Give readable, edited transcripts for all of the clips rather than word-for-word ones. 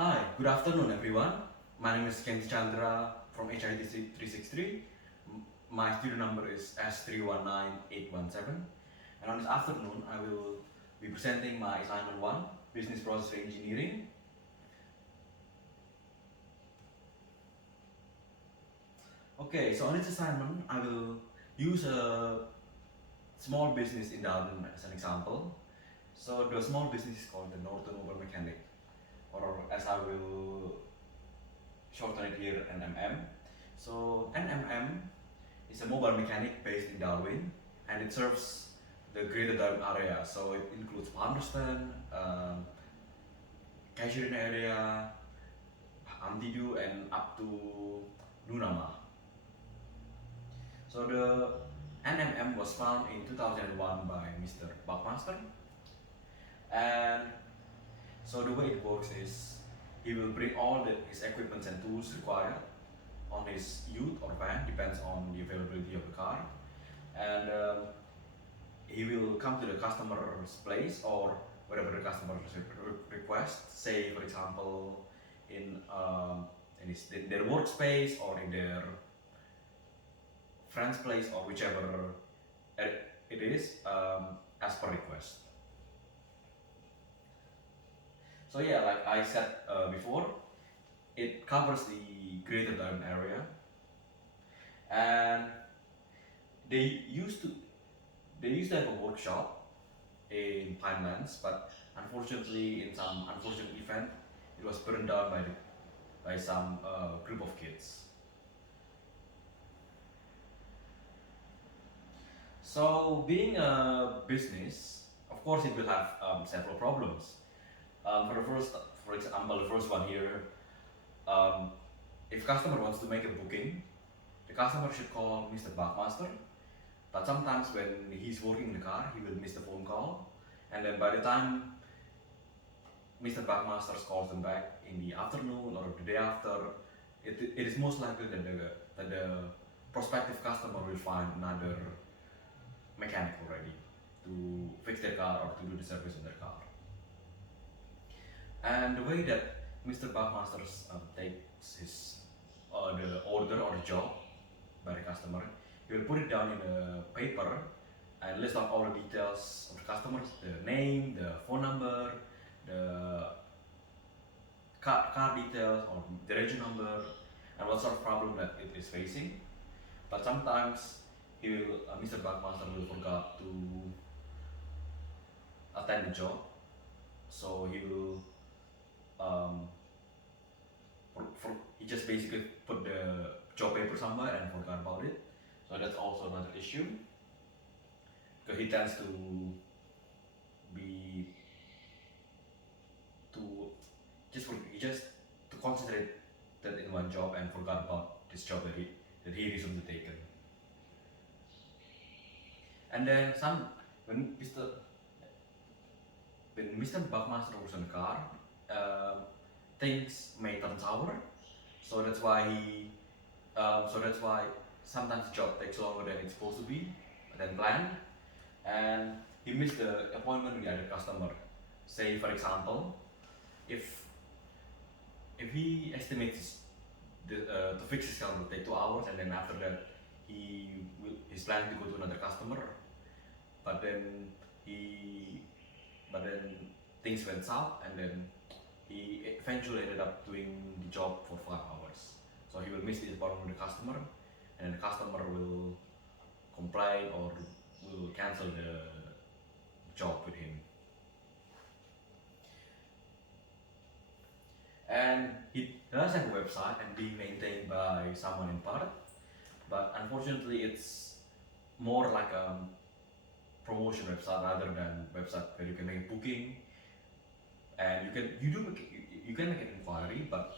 Hi, good afternoon everyone. My name is Chandra from HIT363. My student number is S319817. And on this afternoon, I will be presenting my assignment 1, Business Process Engineering. Okay, so on this assignment, I will use a small business in Darwin as an example. So the small business is called the Northern Mobile Mechanic, or as I will shorten it here, NMM. So NMM is a mobile mechanic based in Darwin, and it serves the greater Darwin area. So it includes Palmerston, Casuarina area, Amdidu, and up to Nunama. So the NMM was found in 2001 by Mr. Buckmaster, and so the way it works is he will bring all his equipment and tools required on his ute or van, depends on the availability of the car, and he will come to the customer's place or wherever the customer requests. Say, for example, in in their workspace or in their friend's place or whichever it is, as per request. So yeah, like I said before, it covers the greater Durham area, and they used to have a workshop in Pinelands, but unfortunately, in some unfortunate event, it was burned down by some group of kids. So, being a business, of course, it will have several problems. For example, the first one here, um, if customer wants to make a booking, the customer should call Mr. Buckmaster. But sometimes when he's working in the car, he will miss the phone call, and then by the time Mr. Buckmaster calls them back in the afternoon or the day after, it is most likely that the prospective customer will find another mechanic already to fix their car or to do the service on their car. And the way that Mr. Buckmaster takes his the order or the job by the customer, he will put it down in a paper and list out all the details of the customers, the name, the phone number, the car details or the region number, and what sort of problem that it is facing. But sometimes Mr. Buckmaster will forget to attend the job, so he will he just basically put the job paper somewhere and forgot about it. So that's also another issue, because he tends to be to he just to concentrate that in one job and forgot about this job that he recently taken. And then when Mr. Buckmaster was in the car, things may turn sour. So that's why sometimes the job takes longer than it's supposed to be, than planned, and he missed the appointment with the other customer. Say, for example, if he estimates to fix his car will take 2 hours, and then after that he's planning to go to another customer, but then things went south, and then he eventually ended up doing the job for 5 hours. So he will miss the appointment with the customer, and the customer will complain or will cancel the job with him. And it does have a website and being maintained by someone in Perth, but unfortunately it's more like a promotion website rather than website where you can make a booking, and you can make an inquiry, but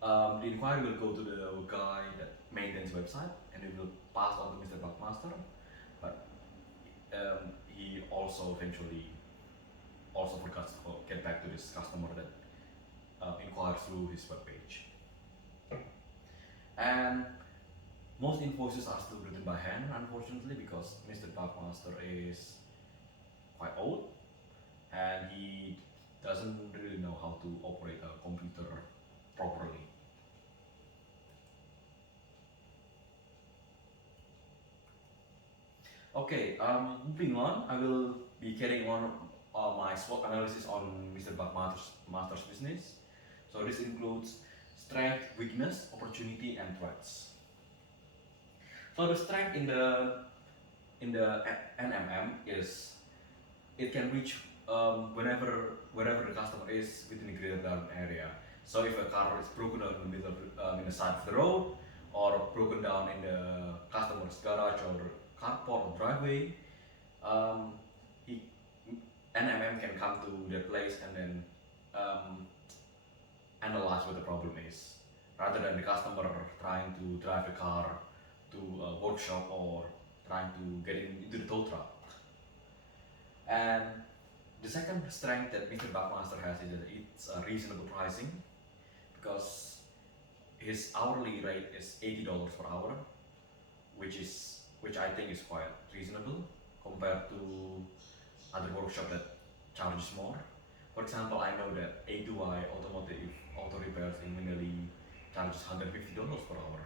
the inquiry will go to the guy that maintains website, and it will pass on to Mr. Buckmaster, but he also eventually also forgets to get back to this customer that inquire through his webpage. And most invoices are still written by hand, unfortunately, because Mr. Buckmaster is quite old, and he doesn't really know how to operate a computer properly. Okay, moving on, I will be carrying on my SWOT analysis on Mr. Buckmaster's business. So this includes strength, weakness, opportunity, and threats. So the strength in the NMM is it can reach wherever the customer is within a greater area. So if a car is broken down in the middle in the side of the road, or broken down in the customer's garage or carport or driveway, um, he NMM can come to their place and then um, analyze what the problem is, rather than the customer trying to drive the car to a workshop or trying to get into the tow truck. And the second strength that Mr. Buckmaster has is that it's a reasonable pricing, because his hourly rate is $80 per hour, which I think is quite reasonable compared to other workshop that charges more. For example, I know that A2I Automotive Auto Repairs in Minelli charges $150 per hour.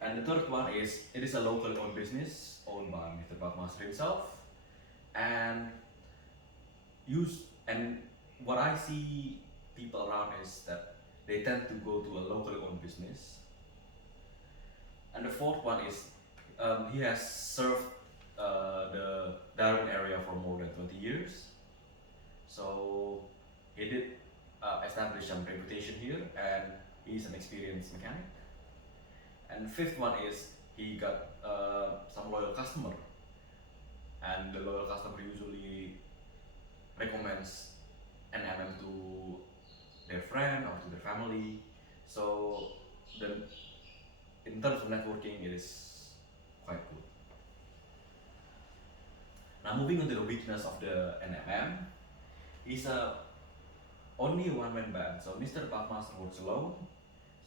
And the third one is it is a locally owned business owned by Mr. Buckmaster himself, and use and what I see people around is that they tend to go to a locally owned business. And the fourth one is he has served the Darwin area for more than 20 years. So he did establish some reputation here, and he's an experienced mechanic. And fifth one is he got some loyal customer, and the loyal customer usually recommends NMM to their friend or to their family. So the in terms of networking, it is quite good. Now moving on to the weakness of the NMM, he's only a one-man band. So Mr. Buckmaster works alone,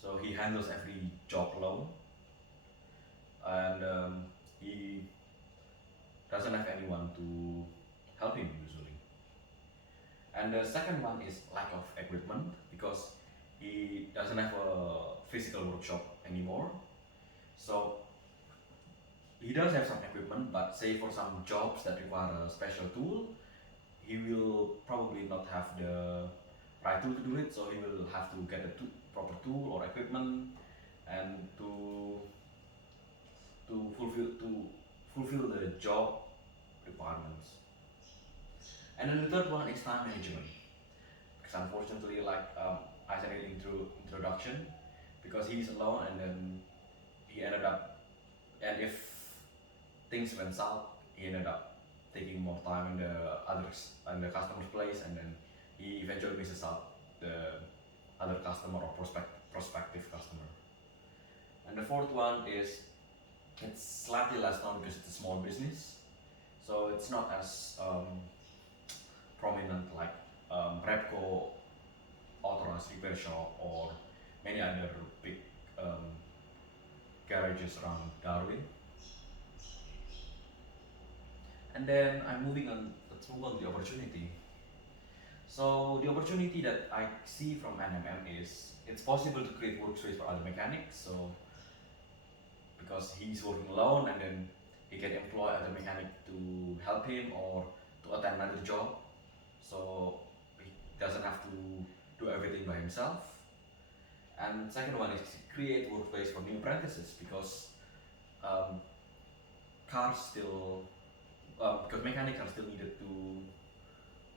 so he handles every job alone, and he doesn't have anyone to help him usually. And the second one is lack of equipment, because he doesn't have a physical workshop anymore. So he does have some equipment, but say for some jobs that require a special tool, he will probably not have the right tool to do it. So he will have to get a proper tool or equipment, and to fulfill the job requirements. And then the third one is time management, because unfortunately, like I said in introduction, because he's alone, and then he ended up, and if things went south, he ended up taking more time in the customer's place, and then he eventually misses out the other customer or prospective customer. And the fourth one is it's slightly less known because it's a small business, so it's not as prominent like Repco authorized repair shop or many other big garages around Darwin. And then I'm moving on. Let's move on to the opportunity. So the opportunity that I see from NMM is it's possible to create workspace for other mechanics. So because he's working alone, and then he can employ other mechanic to help him or to attend another job. So he doesn't have to do everything by himself. And second one is create workspace for new apprentices, because cars still because mechanics are still needed to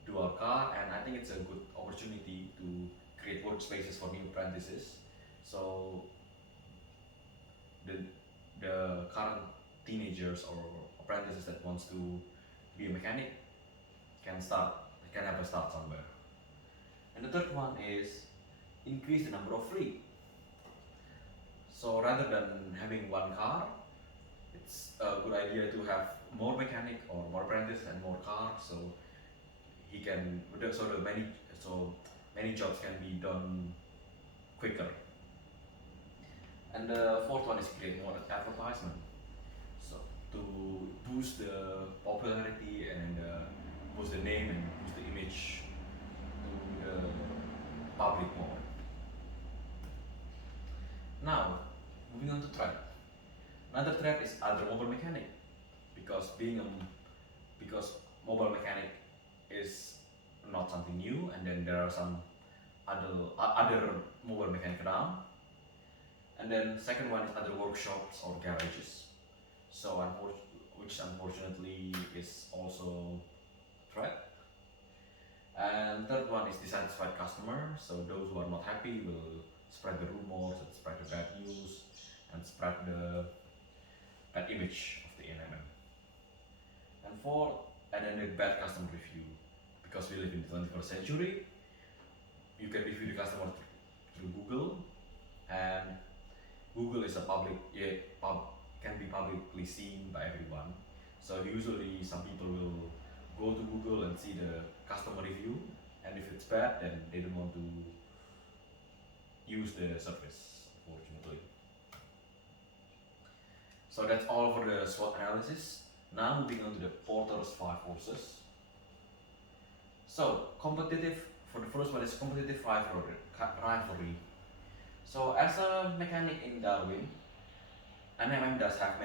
do our car, and I think it's a good opportunity to create workspaces for new apprentices. So the current teenagers or apprentices that wants to be a mechanic can have a start somewhere. And the third one is increase the number of fleet. So rather than having one car, it's a good idea to have more mechanic or more apprentices and more cars, so he can so many jobs can be done quicker. And the fourth one is create more advertisement, so to boost the popularity and boost the name and boost the image Another threat is other mobile mechanic, because because mobile mechanic is not something new, and then there are some other mobile mechanic around. And then second one is other workshops or garages. So which unfortunately is also a threat. And third one is dissatisfied customer. So those who are not happy will spread the rumors and spread the bad news and spread the bad image of the NMM. And fourth, and then the bad customer review. Because we live in the 21st century, you can review the customer through Google, and Google is a can be publicly seen by everyone. So usually some people will go to Google and see the customer review, and if it's bad, then they don't want to use the service, unfortunately. So that's all for the SWOT analysis. Now moving on to the Porter's 5 forces. So for the first one is competitive rivalry. So as a mechanic in Darwin, NMM does have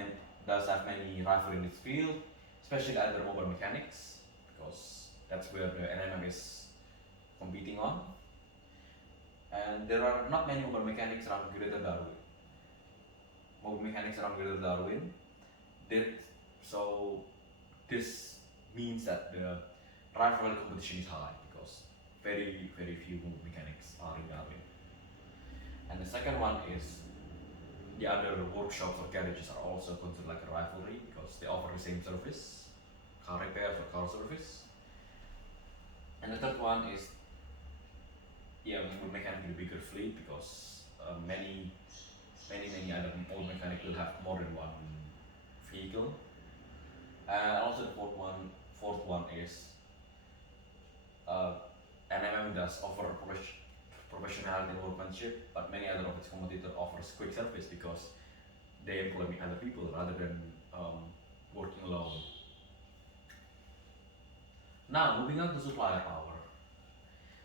many rivalry in its field, especially other mobile mechanics, because that's where the NMM is competing on. And there are not many mobile mechanics around Greater Darwin. So this means that the rivalry competition is high, because very few mobile mechanics are in Darwin. And the second one is the other workshops or garages are also considered like a rivalry, because they offer the same service, car repairs or car service. And the third one is mechanic with a bigger fleet, because many other old mechanic will have more than one vehicle. And also the fourth one is NMM does offer professionality and workmanship, but many other of its competitors offers quick service because they employ other people rather than working alone. Now moving on to supplier power.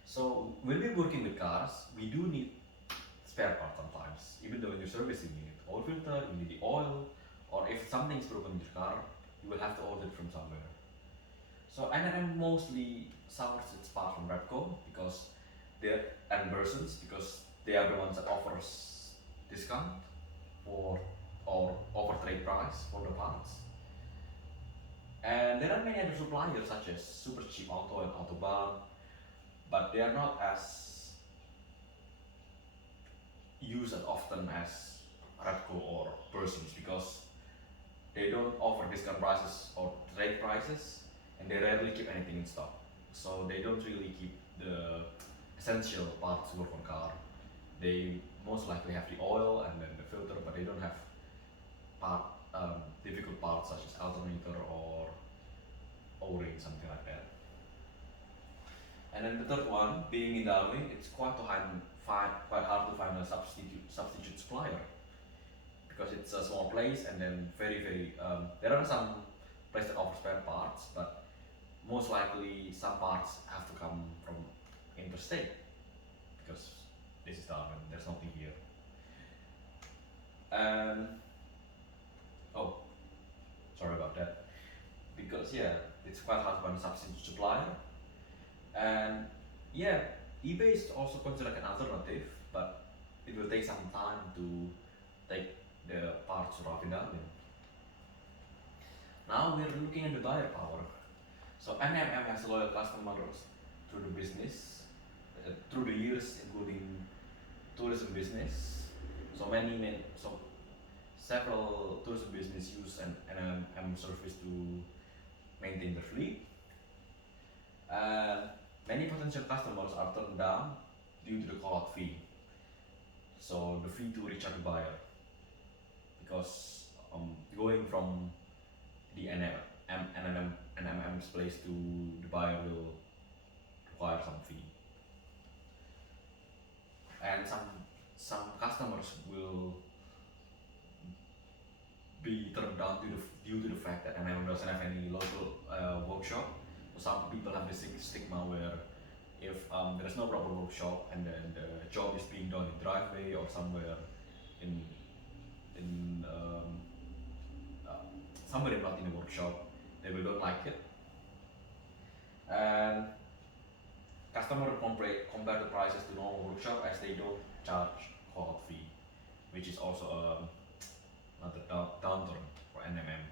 So when we're working with cars, we do need spare parts sometimes. Even though when you're servicing, you need oil filter, you need the oil, or if something's broken in your car, you will have to order it from somewhere. So NMM mostly sources its parts from Repco because they're because they are the ones that offers discount or offer trade price for the parts. And there are many other suppliers such as Super Cheap Auto and Autobahn, but they are not as used as often as Repco or Persons, because they don't offer discount prices or trade prices, and they rarely keep anything in stock. So they don't really keep the essential parts to work on car. They most likely have the oil and then the filter, but they don't have difficult parts such as alternator or O-ring, something like that. And then the third one, being in Darwin, it's quite hard to find a substitute supplier, because it's a small place, and then there are some places that offer spare parts, but most likely some parts have to come from interstate, because this is Darwin, there's nothing here. Oh, sorry about that. Because it's quite hard to find a substitute supplier. And eBay is also considered like an alternative, but it will take some time to take the parts off in Darwin. Now we're looking at the buyer power. So NMM has loyal customers through the business, through the years, including tourism business. So several tourism business use an NMM service to maintain their fleet. Many potential customers are turned down due to the call-out fee. So the fee to recharge the buyer, because going from the NMM's place to the buyer will require some fee. And some customers will be turned down due to the fact that NMM doesn't have any local workshop. So some people have this stigma where if there's no proper workshop and then the job is being done in driveway or somewhere in somebody not in the workshop, they will don't like it. And customer compare the prices to normal workshop as they don't charge call fee, which is also another downturn for NMM.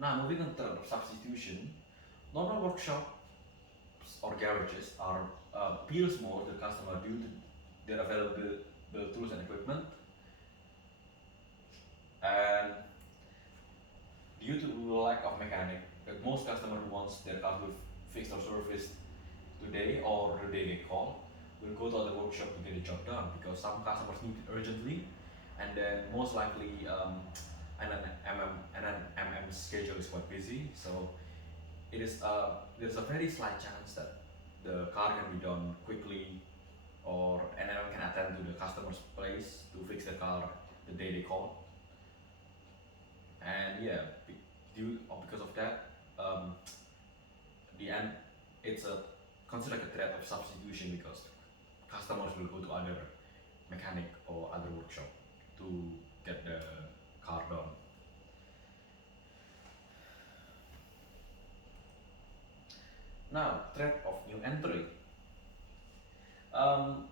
Now moving on to substitution, normal workshops or garages are appeals more to the customer due to their available tools and equipment, and due to lack of mechanic, that most customer wants their car will fixed or serviced today or the day they call will go to the workshop to get the job done because some customers need it urgently, and then most likely an schedule is quite busy, so it is there's a very slight chance that the car can be done quickly, or NMM can attend to the customer's place to fix the car the day they call. And yeah, due or because of that, the end it's a considered like a threat of substitution because customers will go to other mechanic or other workshop to get the car done. Now, threat of new entry. Um,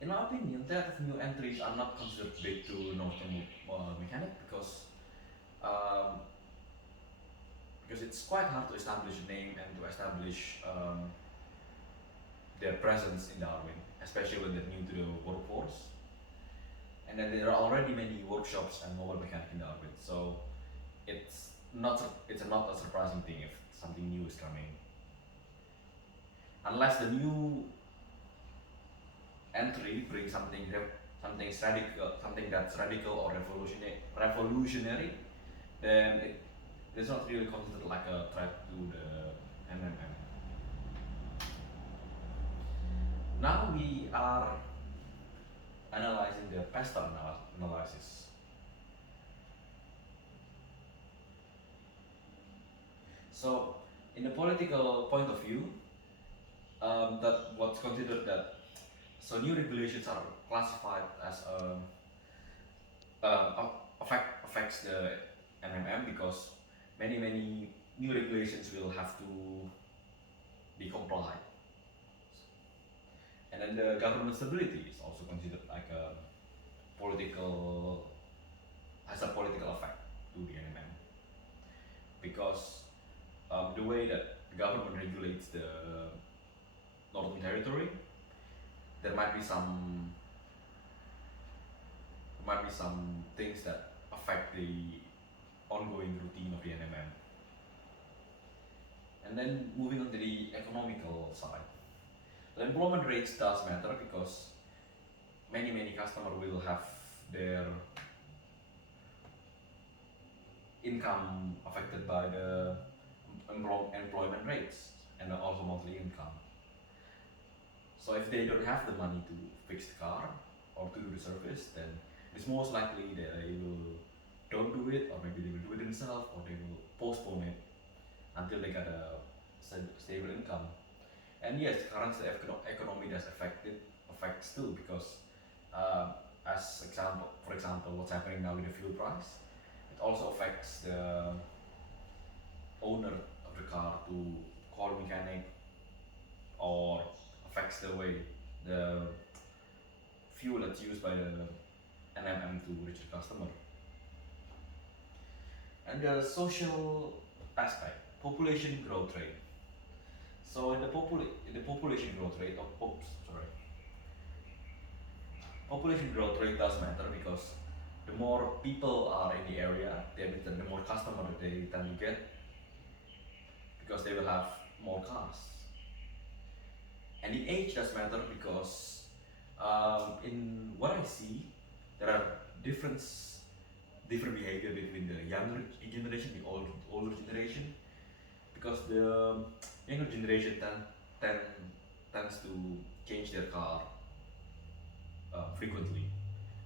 in my opinion, threat of new entries are not considered big to northern mechanic um, because it's quite hard to establish a name and to establish their presence in Darwin, especially when they're new to the workforce. And then there are already many workshops and mobile mechanic in Darwin, so it's not a surprising thing if something new is coming, unless the new entry brings something that's radical or revolutionary, then it's not really considered like a threat to the NMM. Now we are analyzing the PESTA analysis. So, in the political point of view, that what's considered that so new regulations are classified as affects the NMM because many new regulations will have to be complied, and then the government stability is also considered like a political has a political effect to the NMM because the way that the government regulates the Northern Territory, there might be some things that affect the ongoing routine of the NMM. And then moving on to the economical side, the employment rates does matter because many customers will have their income affected by the employment rates and also monthly income. So if they don't have the money to fix the car or to do the service, then it's most likely that they will don't do it, or maybe they will do it themselves, or they will postpone it until they get a stable income. And yes, currently the economy does affects too because for example, what's happening now with the fuel price, it also affects the owner of the car to call a mechanic, or affects the way the fuel that's used by the NMM to reach the customer. And the social aspect, population growth rate. So in the population growth rate, population growth rate does matter because the more people are in the area, the more customers they tend to get because they will have more cars. And the age does matter because in what I see, there are different behavior between the younger generation, the older generation, because the younger generation tends to change their car frequently.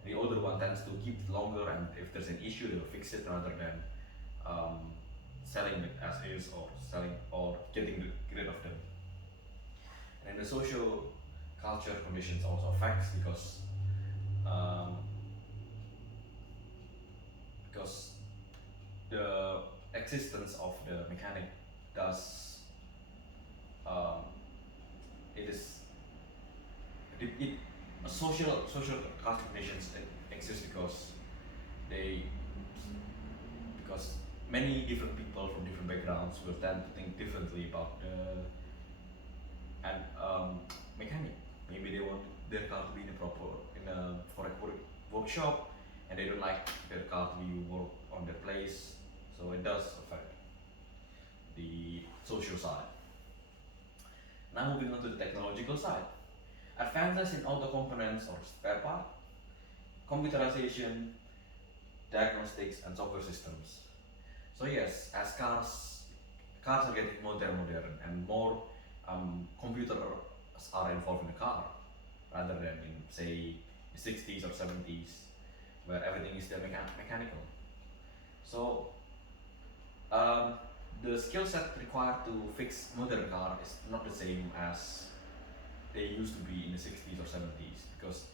The older one tends to keep it longer, and if there's an issue, they will fix it rather than selling it as is, or getting rid of them. And the social culture conditions also affects because existence of the mechanic does um, it is it social classifications exist they because many different people from different backgrounds will tend to think differently about the and mechanic. Maybe they want their car to be in a proper in a correct workshop, and they don't like their car to be work on their place. So it does affect the social side. Now moving on to the technological side. Advances in auto components or spare part, computerization, diagnostics, and software systems. So yes, as cars are getting more modern and more computers are involved in the car rather than in say the 60s or 70s where everything is still mechanical. So um, the skill set required to fix modern car is not the same as they used to be in the 60s or 70s because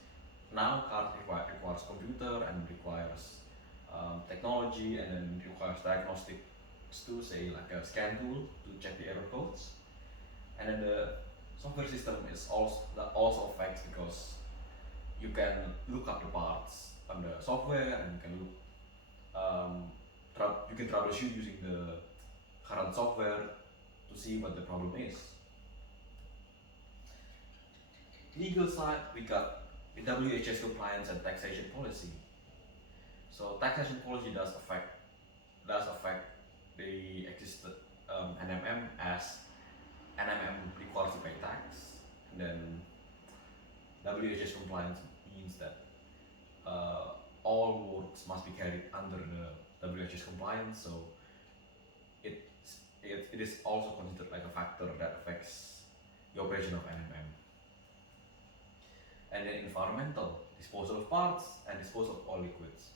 now car requires computer and requires technology and then requires diagnostics to say like a scan tool to check the error codes, and then the software system is also that also affects because you can look up the parts on the software and you can look you can troubleshoot using the current software to see what the problem is. Legal side, we got the WHS compliance and taxation policy. So taxation policy does affect the existed NMM as NMM requires to pay tax, and then WHS compliance means that all works must be carried under the WHS compliance. So it, it is also considered like a factor that affects the operation of NMM. And then environmental, disposal of parts and disposal of all liquids.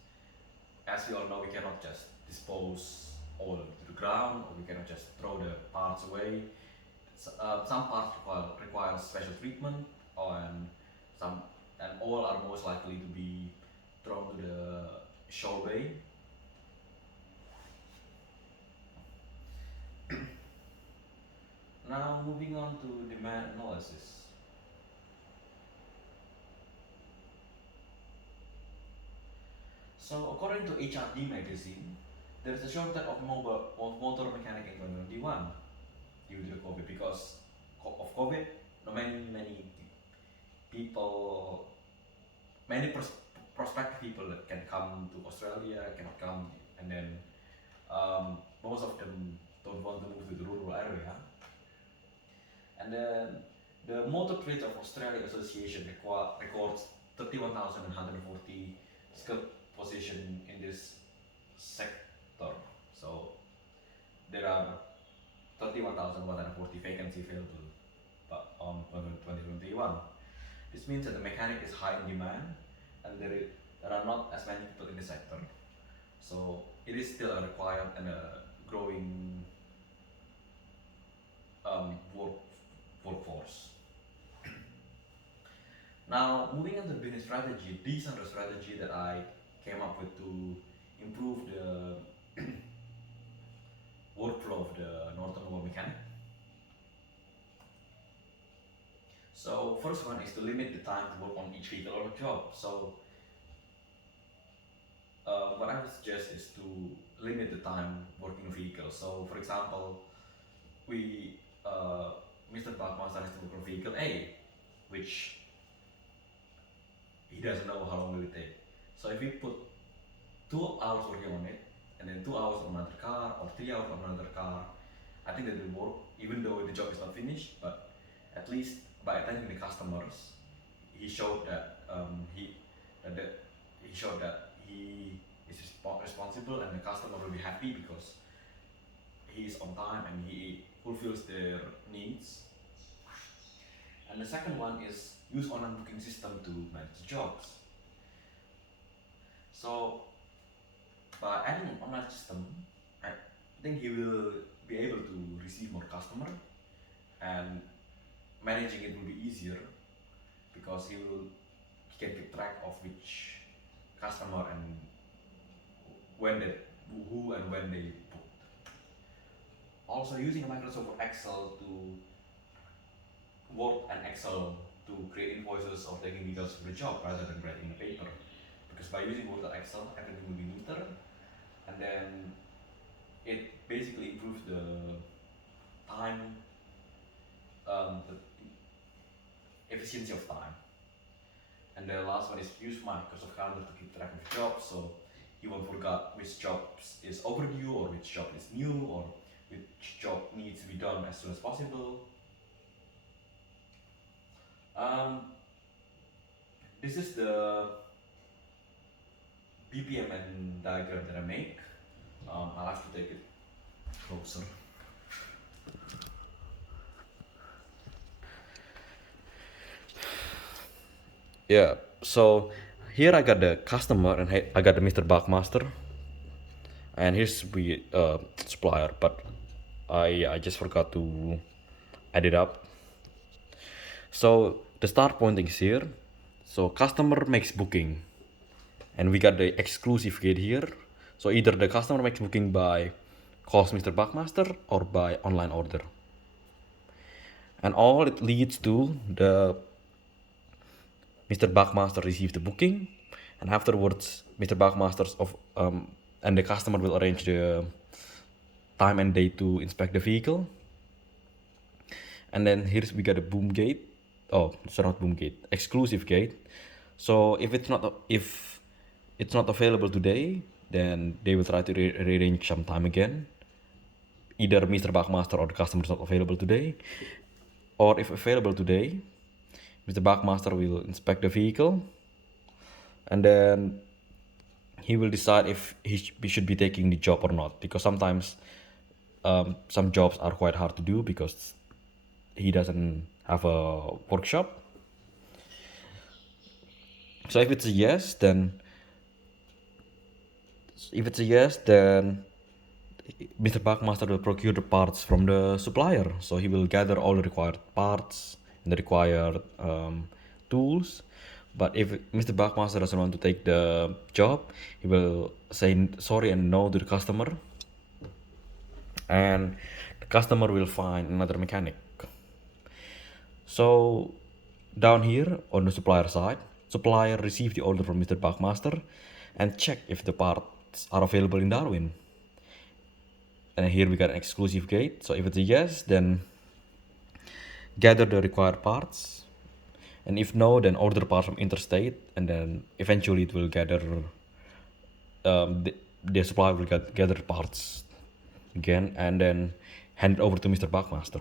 As we all know, we cannot just dispose all to the ground, or we cannot just throw the parts away. Some parts require special treatment, and some and all are most likely to be thrown to the shore bay. Now moving on to demand analysis. So according to HRD magazine, there is a shortage of motor mechanic in 2021 due to the COVID because of COVID. Many people, many prospective people that can come to Australia cannot come, and then most of them don't want to move to the rural area. And then the Motor Trade of Australia Association records 31,140 skilled position in this sector. So there are 31,140 vacancies available on 2021. This means that the mechanic is high in demand and there are not as many people in the sector. So it is still a required and a growing workforce. Now, moving on to business strategy, these are the strategy that I came up with to improve the workflow of the Northern World mechanic. So first one is to limit the time to work on each vehicle or job. So what I would suggest is to limit the time working a vehicle. So for example, Mr. Bakman has to work on vehicle A, which he doesn't know how long will it take. So if we put 2 hours working on it, and then 2 hours on another car, or 3 hours on another car, I think that will work, even though the job is not finished, but at least by attending the customers, he showed that he showed that he is responsible, and the customer will be happy because he is on time and he fulfills their needs. And the second one is use online booking system to manage jobs. So by adding an online system, I think he will be able to receive more customer, and managing it will be easier because he can keep track of which customer and who and when they booked. Also using Microsoft Excel to Word and Excel to create invoices or taking details for the job rather than writing a paper. Because by using Word and Excel, everything will be neater, and then it basically improves the time, the efficiency of time. And the last one is use Microsoft Calendar to keep track of jobs, so you won't forget which jobs is overdue or which job is new or which job needs to be done as soon as possible. Um, this is the BPM and diagram that I make. I'll have to take it closer. Yeah, so here I got the customer and I got the Mr. Buckmaster, and here's the supplier, but I just forgot to add it up. So the start point is here. So customer makes booking, and we got the exclusive gate here. So either the customer makes booking by calls Mr. Buckmaster or by online order, and all it leads to the Mr. Buckmaster receives the booking, and afterwards Mr. Buckmaster's of and the customer will arrange the time and date to inspect the vehicle. And then here's we got a boom gate. Oh, sorry, not boom gate, exclusive gate. So if it's not available today, then they will try to rearrange some time again. Either Mr. Buckmaster or the customer is not available today, or if available today, Mr. Buckmaster will inspect the vehicle, and then he will decide if he should be taking the job or not. Because sometimes some jobs are quite hard to do because he doesn't have a workshop. So if it's a yes, then Mr. Buckmaster will procure the parts from the supplier. So he will gather all the required parts and the required tools. But if Mr. Buckmaster doesn't want to take the job, he will say sorry and no to the customer, and the customer will find another mechanic. So down here on the supplier side, supplier receive the order from Mr. Buckmaster and check if the parts are available in Darwin. And here we got an exclusive gate. So if it's a yes, then gather the required parts. And if no, then order parts from interstate, and then eventually it will gather, the supplier will gather parts again and then hand it over to Mr. Buckmaster.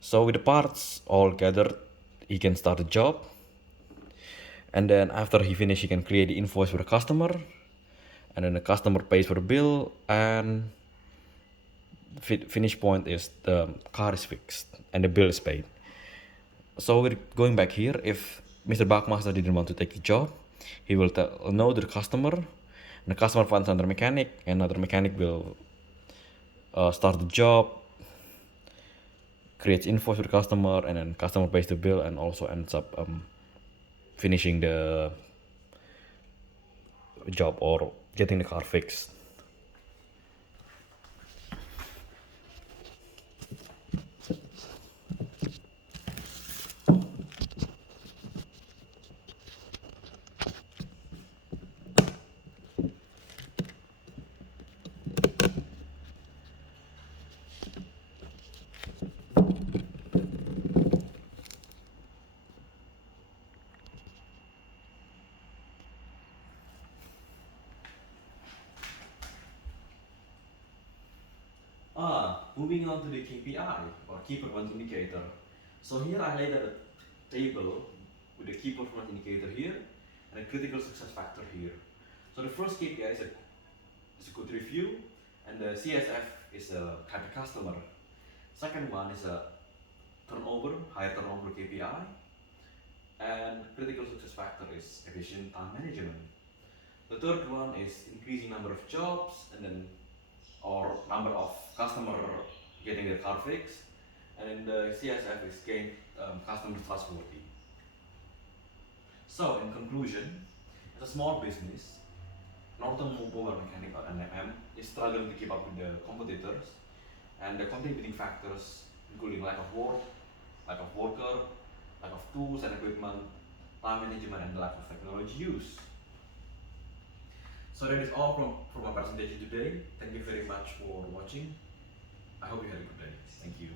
So with the parts all gathered, he can start the job. And then after he finish, he can create the invoice for the customer, and then the customer pays for the bill, and finish point is the car is fixed and the bill is paid. So we're going back here. If Mr. Buckmaster didn't want to take the job, he will tell no to the customer, and the customer finds another mechanic, and another mechanic will start the job, creates invoice for the customer, and then customer pays the bill and also ends up finishing the job or getting the car fixed. Moving on to the KPI or key performance indicator. So here I laid out a table with the key performance indicator here and a critical success factor here. So the first KPI is a good review, and the CSF is a happy customer. Second one is a higher turnover KPI, and critical success factor is efficient time management. The third one is increasing number of jobs, and then or number of customer getting their car fixed, and then the CSF is gain customer trustworthy. So in conclusion, as a small business, Northern Mobile Mechanical NMM is struggling to keep up with the competitors and the contributing factors including lack of work, lack of worker, lack of tools and equipment, time management, and lack of technology use. So that is all from my presentation today. Thank you very much for watching. I hope you had a good day. Thank you.